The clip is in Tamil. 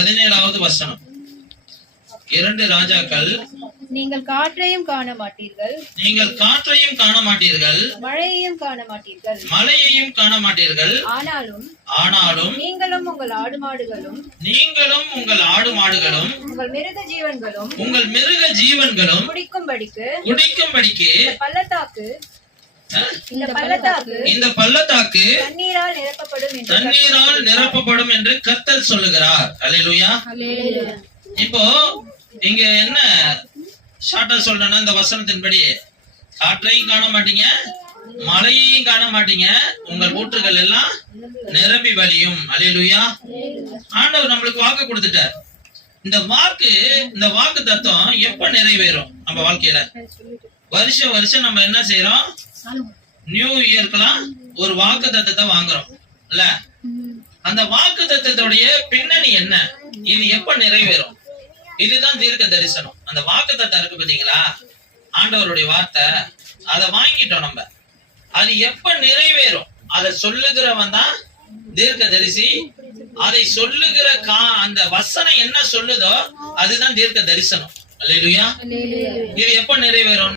17வது வசனம். 2 ராஜாக்கள். நீங்கள் காற்றையும் காண மாட்டீர்கள், நீங்கள் காற்றையும் காண மாட்டீர்கள், மழையையும் காண மாட்டீர்கள், மழையையும் காண மாட்டீர்கள். ஆனாலும் நீங்களும் உங்கள் ஆடு மாடுகளும், நீங்களும் உங்கள் ஆடு மாடுகளும், உங்கள் மிருக ஜீவன்களும், உங்கள் மிருக ஜீவன்களும் குடிக்கும்படிக்கு இந்த பள்ளத்தாக்கு தண்ணீரால் நிரப்பப்படும் என்று கர்த்தர் சொல்லுகிறார். அல்லேலூயா. இப்போ இங்க என்ன ஷார்ட்டா சொல்றேன்னா, இந்த வசனத்தின்படி காற்றையும் காண மாட்டீங்க, மழையையும் காண மாட்டீங்க, உங்கள் ஊற்றுகள் எல்லாம் நிரம்பி வழியும். அல்லேலூயா. ஆண்டவர் நம்மளுக்கு வாக்கு கொடுத்துட்டார். இந்த வாக்கு தத்துவம் எப்ப நிறைவேறும் நம்ம வாழ்க்கையில? வருஷம் நம்ம என்ன செய்யறோம்? நியூ இயர்க்கெல்லாம் ஒரு வாக்கு தத்துவத்தை வாங்குறோம் இல்ல? அந்த வாக்கு தத்துவத்துடைய பின்னணி என்ன? இது எப்ப நிறைவேறும்? இதுதான் தீர்க்க தரிசனம். அந்த வாக்கு தத்தம் இருக்கு பாத்தீங்களா, ஆண்டவருடைய வார்த்தை, அதை வாங்கிட்டோம் நம்ம. அது எப்ப நிறைவேறும்? அதை சொல்லுகிறவன் தான் தீர்க்க தரிசி. அதை சொல்லுகிற அந்த வசனம் என்ன சொல்லுதோ அதுதான் தீர்க்க தரிசனம். அல்லேலூயா. இது எப்ப நிறைவேறும்?